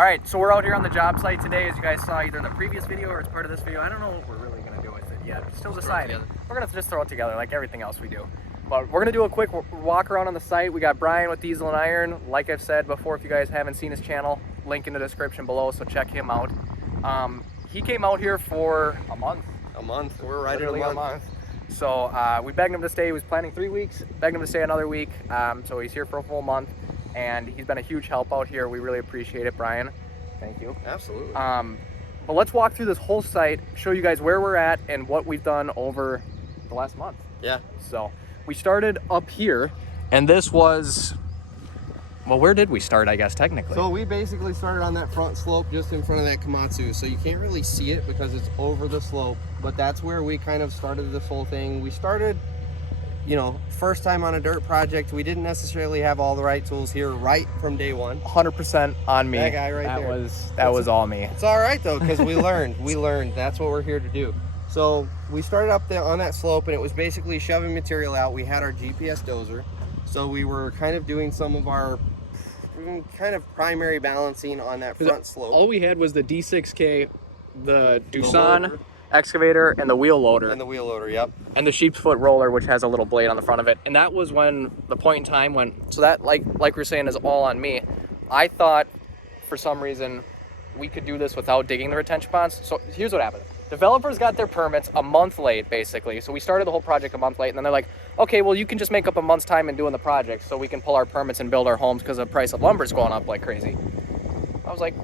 All right, so we're out here on the job site today, as you guys saw either in the previous video or it's part of this video. I don't know what we're really gonna do with it yet. Still deciding. We're gonna just throw it together like everything else we do. But we're gonna do a quick walk around on the site. We got Brian with Diesel and Iron. Like I've said before, if you guys haven't seen his channel, link in the description below, so check him out. He came out here for a month. We're right at a month. So we begged him to stay. He was planning 3 weeks, begged him to stay another week. So he's here for a full month, and he's been a huge help out here. We really appreciate it, Brian. Thank you. Absolutely. But let's walk through this whole site, show you guys where we're at and what we've done over the last month. Yeah. So we started up here, and this was, well, where did we start, I guess, technically? So we basically started on that front slope just in front of that Komatsu. So you can't really see it because it's over the slope, but that's where we kind of started this whole thing. We started, you know, first time on a dirt project. We didn't necessarily have all the right tools here right from day one. 100% on me. That guy right there. That was all me. It's all right though, because we learned. That's what we're here to do. So we started up there on that slope, and it was basically shoving material out. We had our GPS dozer, so we were kind of doing some of our kind of primary balancing on that front slope. All we had was the D6K, the Doosan excavator, and the wheel loader. And the wheel loader, yep. And the sheep's foot roller, which has a little blade on the front of it. And that was when the point in time when, so that, like we're saying, is all on me. I thought for some reason we could do this without digging the retention ponds. So here's what happened. Developers got their permits a month late, basically. So we started the whole project a month late, and then they're like, okay, well, you can just make up a month's time in doing the project so we can pull our permits and build our homes because the price of lumber is going up like crazy. I was like,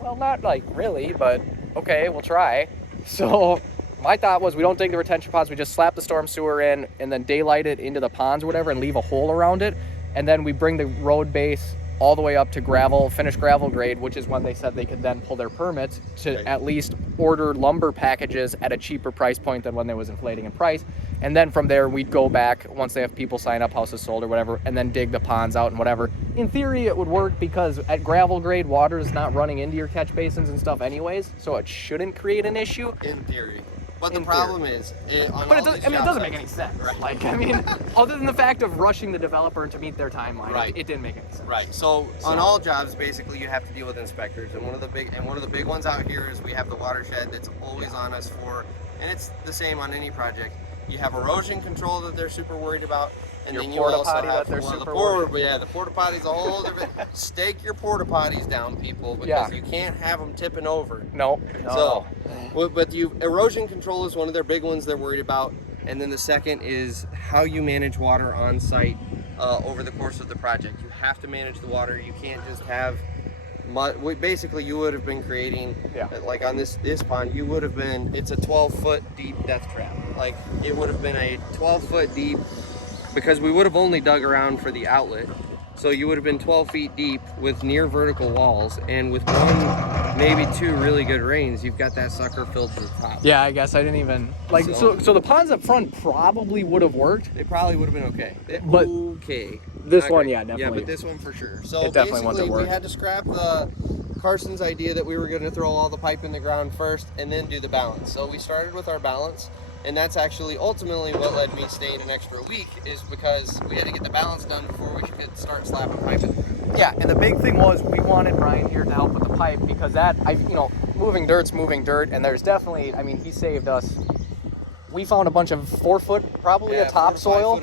well, not like really, but okay, we'll try. So my thought was we don't dig the retention ponds, we just slap the storm sewer in and then daylight it into the ponds or whatever and leave a hole around it. And then we bring the road base all the way up to gravel, finished gravel grade, which is when they said they could then pull their permits to at least order lumber packages at a cheaper price point than when they was inflating in price. And then from there, we'd go back once they have people sign up, houses sold or whatever, and then dig the ponds out and whatever. In theory, it would work because at gravel grade, water is not running into your catch basins and stuff anyways, so it shouldn't create an issue. In theory. But the problem is, it doesn't make any sense. Right. Like, I mean, other than the fact of rushing the developer to meet their timeline, right. It didn't make any sense. Right. So on all jobs, basically, you have to deal with inspectors, and one of the big ones out here is we have the watershed that's always on us for, and it's the same on any project. You have erosion control that they're super worried about, and your then you also have the porta potties, a whole different. Stake your porta potties down, people, because you can't have them tipping over. No. But erosion control is one of their big ones they're worried about, and then the second is how you manage water on site over the course of the project. You have to manage the water. You can't just have mud. Basically, you would have been creating, like on this pond, you would have been. It's a 12-foot deep death trap. Like it would have been a 12-foot deep, because we would have only dug around for the outlet. So you would have been 12 feet deep with near vertical walls, and with one, maybe two really good rains, you've got that sucker filled to the top. Yeah, I guess I didn't even, like, so the ponds up front probably would have worked. They probably would have been okay. But this one, definitely. Yeah, but this one for sure. So it definitely basically, we had to scrap Carson's idea that we were going to throw all the pipe in the ground first and then do the balance. So we started with our balance. And that's actually ultimately what led me staying an extra week, is because we had to get the balance done before we could start slapping pipe in the ground. Yeah, and the big thing was we wanted Brian here to help with the pipe, because moving dirt's moving dirt, and there's definitely, I mean, he saved us. We found a bunch of 4 foot, probably a topsoil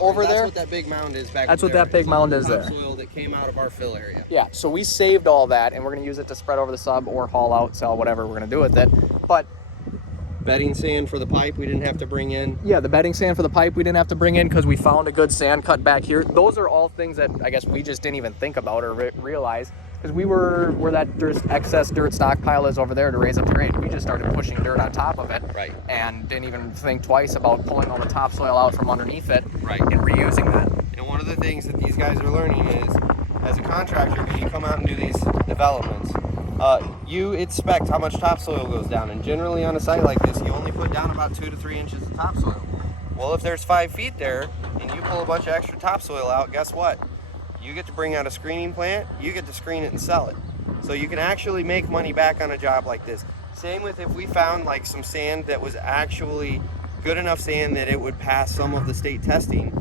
over there. That's what that big mound is back That's there. what that big mound is there. Topsoil that came out of our fill area. Yeah, so we saved all that, and we're going to use it to spread over the sub or haul out, sell, whatever we're going to do with it. But bedding sand for the pipe we didn't have to bring in. Yeah, the bedding sand for the pipe we didn't have to bring in because we found a good sand cut back here. Those are all things that I guess we just didn't even think about or realize, because we were where that excess dirt stockpile is over there to raise up the grade. We just started pushing dirt on top of it, right, and didn't even think twice about pulling all the topsoil out from underneath it, right, and reusing that. And one of the things that these guys are learning is, as a contractor, when you come out and do these developments, you expect how much topsoil goes down, and generally on a site like this, you only put down about 2 to 3 inches of topsoil. Well, if there's 5 feet there, and you pull a bunch of extra topsoil out, guess what? You get to bring out a screening plant, you get to screen it and sell it. So you can actually make money back on a job like this. Same with if we found like some sand that was actually good enough sand that it would pass some of the state testing,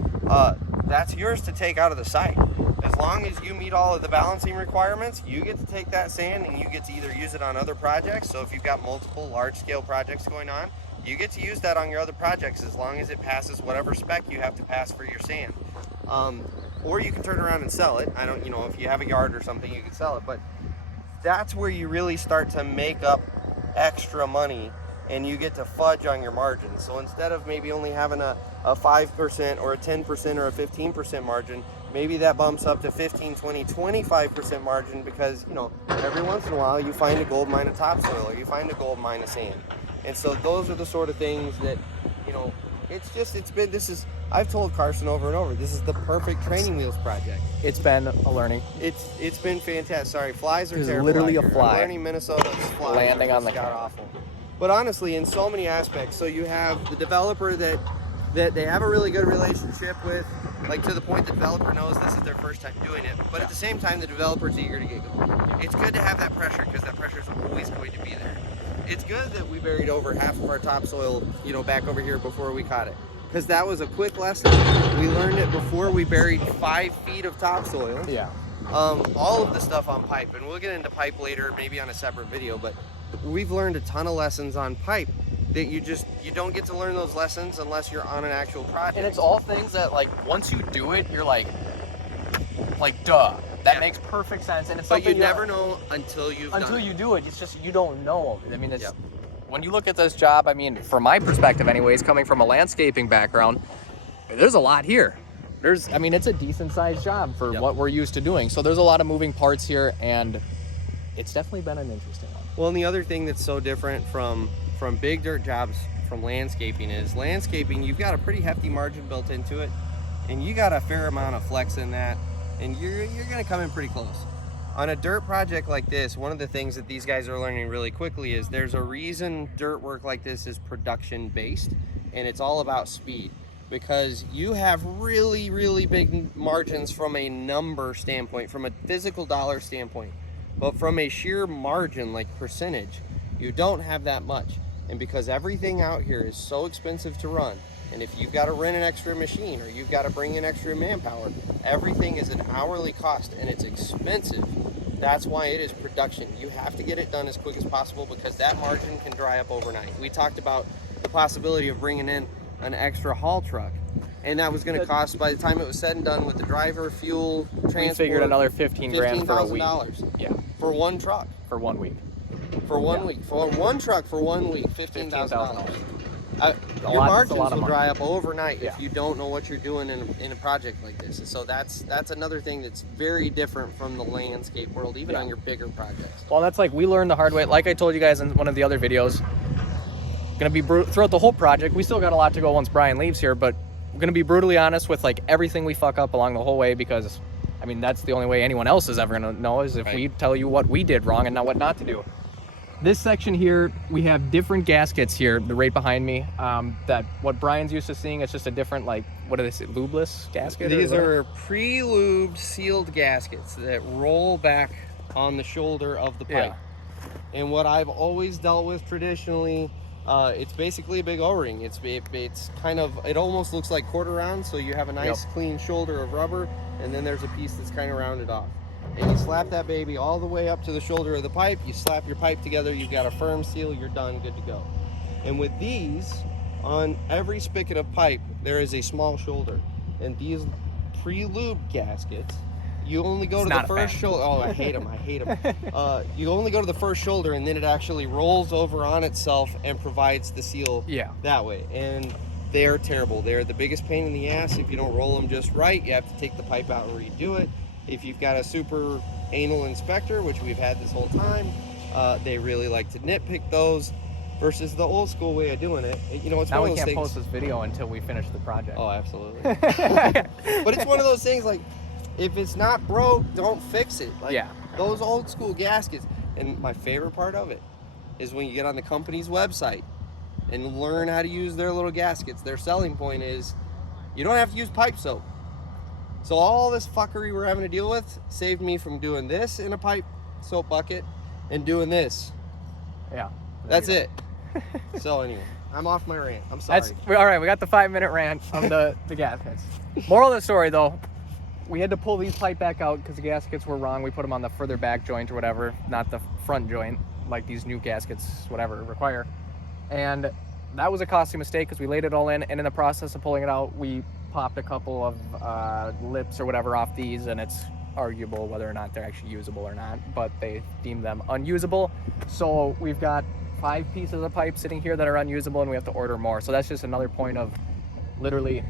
that's yours to take out of the site. As long as you meet all of the balancing requirements, you get to take that sand and you get to either use it on other projects. So if you've got multiple large-scale projects going on, you get to use that on your other projects as long as it passes whatever spec you have to pass for your sand. Or you can turn around and sell it. I don't, you know, if you have a yard or something, you can sell it. But that's where you really start to make up extra money and you get to fudge on your margins. So instead of maybe only having a 5% or a 10% or a 15% margin, maybe that bumps up to 15, 20, 25% margin because, you know, every once in a while you find a gold mine of topsoil or you find a gold mine of sand. And so those are the sort of things that, you know, I've told Carson over and over, this is the perfect training wheels project. It's been a learning. It's been fantastic. Sorry, flies are There's terrible. literally a out here. fly. I'm learning Minnesota's flies landing on the god car. awful. But honestly, in so many aspects, so you have the developer that they have a really good relationship with, like to the point the developer knows this is their first time doing it, but at the same time the developer's eager to get going. It's good to have that pressure because that pressure is always going to be there. It's good that we buried over half of our topsoil, you know, back over here before we caught it, because that was a quick lesson. We learned it before we buried 5 feet of topsoil. Yeah. All of the stuff on pipe, and we'll get into pipe later, maybe on a separate video, but we've learned a ton of lessons on pipe that you don't get to learn those lessons unless you're on an actual project. And it's all things that, like, once you do it, you're like duh. That makes perfect sense. And it's but something you never know until you do it. It's just, you don't know. I mean, it's when you look at this job, I mean, from my perspective anyways, coming from a landscaping background, there's a lot here. I mean, it's a decent sized job for what we're used to doing. So there's a lot of moving parts here, and it's definitely been an interesting one. Well, and the other thing that's so different from big dirt jobs from landscaping is landscaping, you've got a pretty hefty margin built into it, and you got a fair amount of flex in that, and you're gonna come in pretty close. On a dirt project like this, one of the things that these guys are learning really quickly is there's a reason dirt work like this is production based, and it's all about speed, because you have really, really big margins from a number standpoint, from a physical dollar standpoint, but from a sheer margin, like percentage, you don't have that much. And because everything out here is so expensive to run, and if you've got to rent an extra machine or you've got to bring in extra manpower, everything is an hourly cost and it's expensive. That's why it is production. You have to get it done as quick as possible because that margin can dry up overnight. We talked about the possibility of bringing in an extra haul truck, and that was going to cost, by the time it was said and done with the driver, fuel, transport, we figured another 15 grand for a week. Yeah, for one truck. For 1 week. For 1 week. For one truck for 1 week, $15,000. Your margins will dry up overnight if you don't know what you're doing in a project like this. And so that's another thing that's very different from the landscape world, even on your bigger projects. Well, that's like we learned the hard way. Like I told you guys in one of the other videos, gonna be throughout the whole project. We still got a lot to go once Brian leaves here, but we're gonna be brutally honest with like everything we fuck up along the whole way, because I mean that's the only way anyone else is ever gonna know is if we tell you what we did wrong and not what not to do. This section here, we have different gaskets here, right behind me. That what Brian's used to seeing, it's just a different, like, what do they say, lubeless gasket? These are pre-lubed sealed gaskets that roll back on the shoulder of the pipe. And what I've always dealt with traditionally, it's basically a big O-ring. It's kind of, it almost looks like quarter round, so you have a nice clean shoulder of rubber, and then there's a piece that's kind of rounded off. And you slap that baby all the way up to the shoulder of the pipe, you slap your pipe together, you've got a firm seal, you're done, good to go. And with these, on every spigot of pipe, there is a small shoulder. And these pre-lubed gaskets, you only go to the first shoulder. Oh, I hate them, I hate them. You only go to the first shoulder, and then it actually rolls over on itself and provides the seal that way. And they're terrible. They're the biggest pain in the ass. If you don't roll them just right, you have to take the pipe out and redo it. If you've got a super anal inspector, which we've had this whole time, they really like to nitpick those versus the old school way of doing it. You know, it's now one we of those can't things. post this video until we finish the project. Oh, absolutely. But it's one of those things, like, if it's not broke, don't fix it. Like, those old school gaskets. And my favorite part of it is when you get on the company's website and learn how to use their little gaskets. Their selling point is you don't have to use pipe soap. So all this fuckery we're having to deal with saved me from doing this in a pipe soap bucket and doing this. That's it. So anyway, I'm off my rant. I'm sorry. All right, we got the 5-minute rant of the gaskets. Moral of the story, though, we had to pull these pipe back out because the gaskets were wrong. We put them on the further back joint or whatever, not the front joint, like these new gaskets, whatever, require. And that was a costly mistake because we laid it all in, and in the process of pulling it out, we popped a couple of lips or whatever off these, and it's arguable whether or not they're actually usable or not, but they deemed them unusable. So we've got 5 pieces of pipe sitting here that are unusable, and we have to order more. So that's just another point of literally,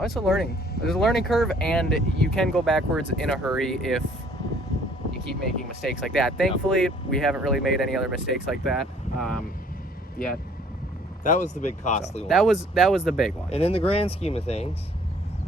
it's a learning. There's a learning curve, and you can go backwards in a hurry if you keep making mistakes like that. Thankfully, we haven't really made any other mistakes like that yet. That was the big costly one. That was the big one. And in the grand scheme of things,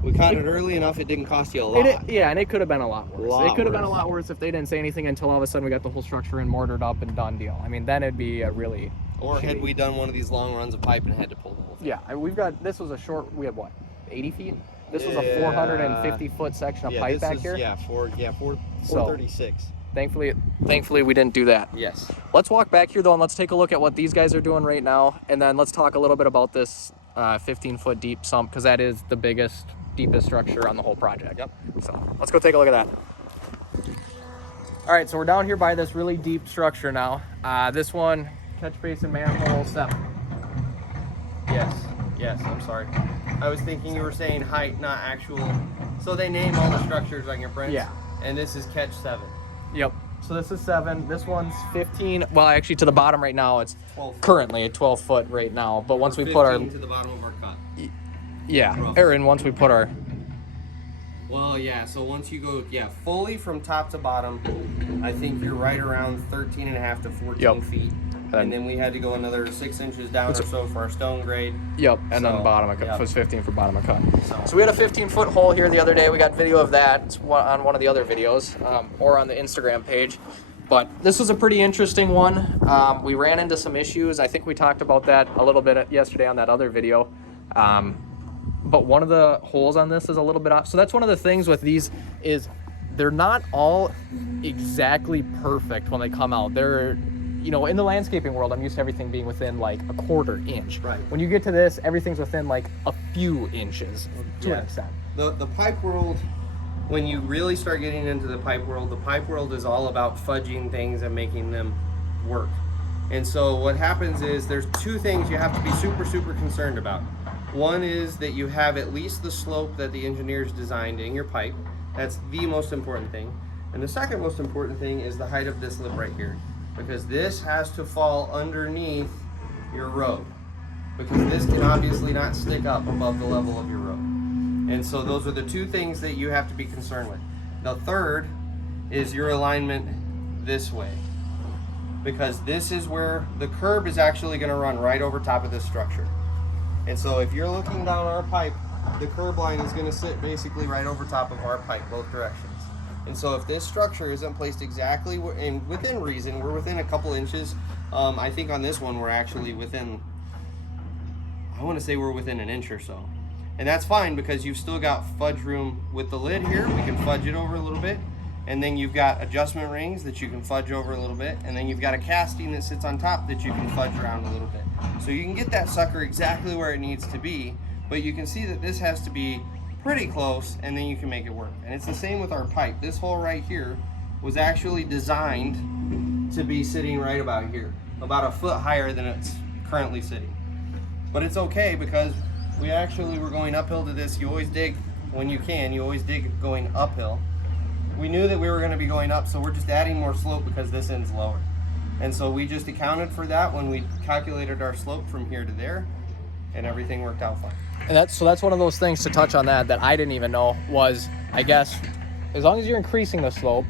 we caught it early enough, it didn't cost you a lot. And it could have been a lot worse. It could have been a lot worse if they didn't say anything until all of a sudden we got the whole structure in, mortared up, and done deal. I mean, then it'd be a really Or had we done one of these long runs of pipe and had to pull the whole thing. Yeah, we've got, this was a short, we had what, 80 feet? This was a 450-foot section of pipe back here? Yeah, 436. Thankfully, we didn't do that. Yes. Let's walk back here, though, and let's take a look at what these guys are doing right now, and then let's talk a little bit about this 15-foot deep sump, because that is the biggest, deepest structure on the whole project. Yep. So let's go take a look at that. All right, so we're down here by this really deep structure now. This one, catch basin manhole 7. Yes, I'm sorry. I was thinking you were saying height, not actual. So they name all the structures on your prints? Yeah. And this is catch 7. Yep. So this is 7. This one's 15. Well, actually, to the bottom right now, it's 12 currently a 12 foot right now. But once we put our, to the bottom of our cut. yeah, Aaron, once we put our, Well, yeah, so once you go, fully from top to bottom, I think you're right around 13 and a half to 14 feet. And then we had to go another 6 inches down or so for our stone grade. Yep, and then the bottom of cut was 15 for bottom of cut. So we had a 15-foot hole here the other day. We got video of that. It's on one of the other videos, or on the Instagram page. But this was a pretty interesting one. We ran into some issues. I think we talked about that a little bit yesterday on that other video. But one of the holes on this is a little bit off. So that's one of the things with these is they're not all exactly perfect when they come out. They're, you know, in the landscaping world, I'm used to everything being within like a 1/4 inch. Right. When you get to this, everything's within like a few inches to an extent. The pipe world, when you really start getting into the pipe world is all about fudging things and making them work. And so what happens is there's 2 things you have to be super, super concerned about. One is that you have at least the slope that the engineers designed in your pipe. That's the most important thing. And the second most important thing is the height of this lip right here, because this has to fall underneath your road, because this can obviously not stick up above the level of your road. And so those are the 2 things that you have to be concerned with. The third is your alignment this way, because this is where the curb is actually going to run right over top of this structure. And so if you're looking down our pipe, the curb line is going to sit basically right over top of our pipe, both directions. And so if this structure isn't placed exactly and within reason, we're within a couple inches. I think on this one we're actually within, I want to say we're within an inch or so. And that's fine, because you've still got fudge room with the lid here. We can fudge it over a little bit. And then you've got adjustment rings that you can fudge over a little bit. And then you've got a casting that sits on top that you can fudge around a little bit. So you can get that sucker exactly where it needs to be, but you can see that this has to be pretty close, and then you can make it work. And it's the same with our pipe. This hole right here was actually designed to be sitting right about here, about a foot higher than it's currently sitting. But it's okay, because we actually were going uphill to this. You always dig when you can, you always dig going uphill. We knew that we were going to be going up, so we're just adding more slope because this end's lower. And so we just accounted for that when we calculated our slope from here to there, and everything worked out fine. And that's one of those things, to touch on that I didn't even know was, I guess, as long as you're increasing the slope,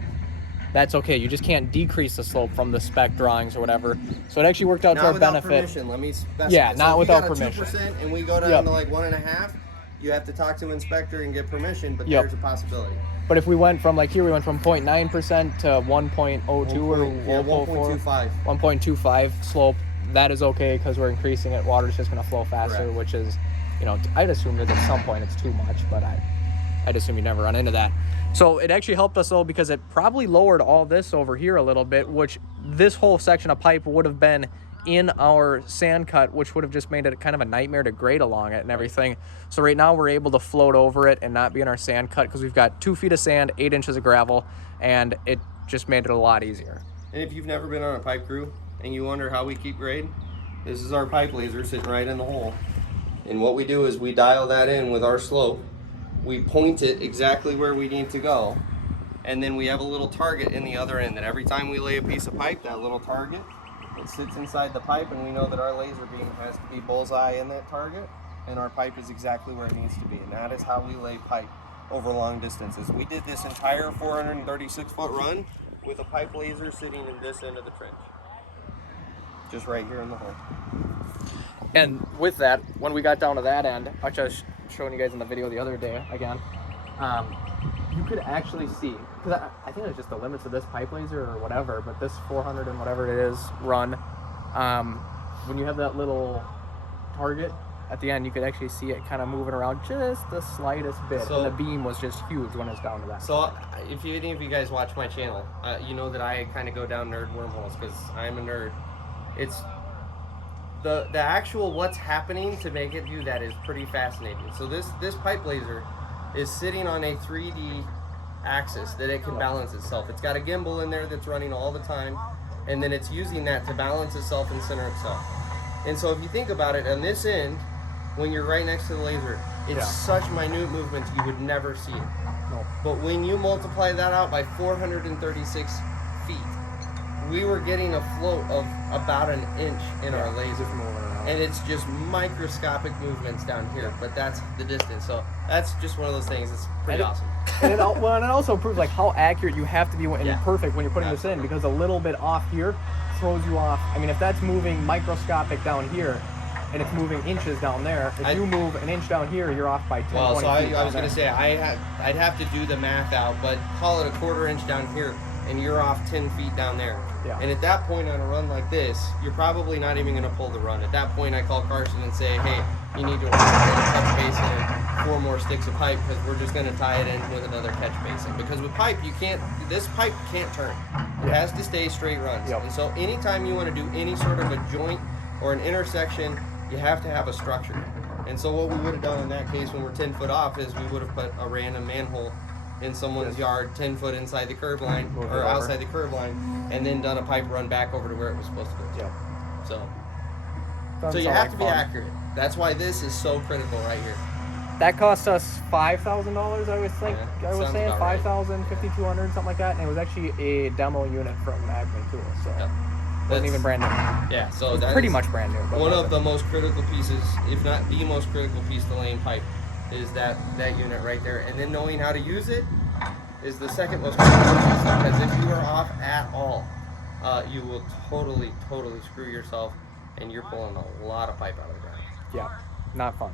that's okay. You just can't decrease the slope from the spec drawings or whatever. So it actually worked out to our benefit. Permission. Let me specify. Yeah, so not without if you got permission. 2% and we go down to like 1.5, you have to talk to an inspector and get permission, but there's a possibility. But if we went from, like here, we went from 0.9% to 1.02 or 1.25. 1.25 slope, that is okay, because we're increasing it. Water's just going to flow faster. Correct. Which is, you know, I'd assume that at some point it's too much, but I'd assume you never run into that. So it actually helped us, though, because it probably lowered all this over here a little bit, which this whole section of pipe would have been in our sand cut, which would have just made it kind of a nightmare to grade along it and everything. So right now we're able to float over it and not be in our sand cut because we've got 2 feet of sand, 8 inches of gravel, and it just made it a lot easier. And if you've never been on a pipe crew and you wonder how we keep grade, this is our pipe laser sitting right in the hole. And what we do is we dial that in with our slope. We point it exactly where we need to go. And then we have a little target in the other end that every time we lay a piece of pipe, that little target, it sits inside the pipe, and we know that our laser beam has to be bullseye in that target, and our pipe is exactly where it needs to be. And that is how we lay pipe over long distances. We did this entire 436-foot run with a pipe laser sitting in this end of the trench. Just right here in the hole. And with that, when we got down to that end, which I was showing you guys in the video the other day again, you could actually see, because I think it's just the limits of this pipe laser or whatever, but this 400 and whatever it is run, when you have that little target at the end, you could actually see it kind of moving around just the slightest bit. And the beam was just huge when it's down to that. So if any of you guys watch my channel, you know that I kind of go down nerd wormholes because I'm a nerd. It's the actual what's happening to make it do that is pretty fascinating. So this pipe laser is sitting on a 3D axis that it can balance itself. It's got a gimbal in there that's running all the time, and then it's using that to balance itself and center itself. And so if you think about it, on this end, when you're right next to the laser, it's such minute movements you would never see it. No. But when you multiply that out by 436 feet, we were getting a float of about an inch in our laser. And it's just microscopic movements down here, but that's the distance. So that's just one of those things. It's pretty awesome. And it also proves like how accurate you have to be and perfect when you're putting this in, because a little bit off here throws you off. I mean, if that's moving microscopic down here and it's moving inches down there, if you move an inch down here, you're off by 10, 20 feet. I was going to say I'd have to do the math out, but call it a quarter inch down here, and you're off 10 feet down there. Yeah. And at that point on a run like this, you're probably not even going to pull the run. At that point, I call Carson and say, hey, you need to run a catch basin and 4 more sticks of pipe because we're just going to tie it in with another catch basin. Because with pipe, this pipe can't turn. It has to stay straight runs. Yep. And so anytime you want to do any sort of a joint or an intersection, you have to have a structure. And so what we would have done in that case when we're 10 foot off is we would have put a random manhole in someone's yard 10 foot inside the curb line or outside the curb line, and then done a pipe run back over to where it was supposed to go. Yeah. So you have to be accurate. That's why this is so critical right here. That cost us $5,000, I was saying. Yeah, I was saying right. 5,000, 5,200, something like that, and it was actually a demo unit from Acme too. So it wasn't even brand new. Yeah, so that's pretty much brand new. But one of the most critical pieces, if not the most critical piece to laying pipe, is that unit right there. And then knowing how to use it is the second most critical piece, because if you are off at all, you will totally screw yourself, and you're pulling a lot of pipe out of the ground. Yeah, not fun.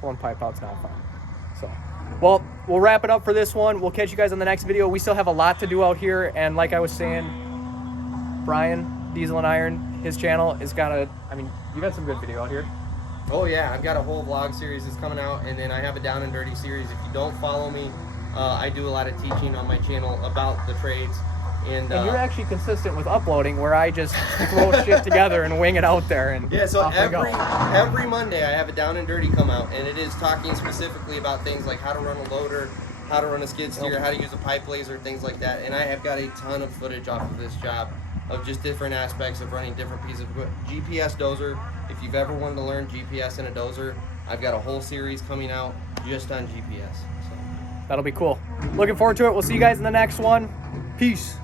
Pulling pipe out's not fun. So, well, we'll wrap it up for this one. We'll catch you guys on the next video. We still have a lot to do out here, and like I was saying, Brian, Diesel and Iron, his channel has got you got some good video out here. Oh yeah, I've got a whole vlog series that's coming out, and then I have a Down and Dirty series. If you don't follow me, I do a lot of teaching on my channel about the trades. And you're actually consistent with uploading, where I just throw shit together and wing it out there. And yeah, so every Monday I have a Down and Dirty come out, and it is talking specifically about things like how to run a loader, how to run a skid steer, how to use a pipe laser, things like that. And I have got a ton of footage off of this job of just different aspects of running different pieces of equipment. GPS dozer, if you've ever wanted to learn GPS in a dozer, I've got a whole series coming out just on GPS. So that'll be cool. Looking forward to it. We'll see you guys in the next one. Peace.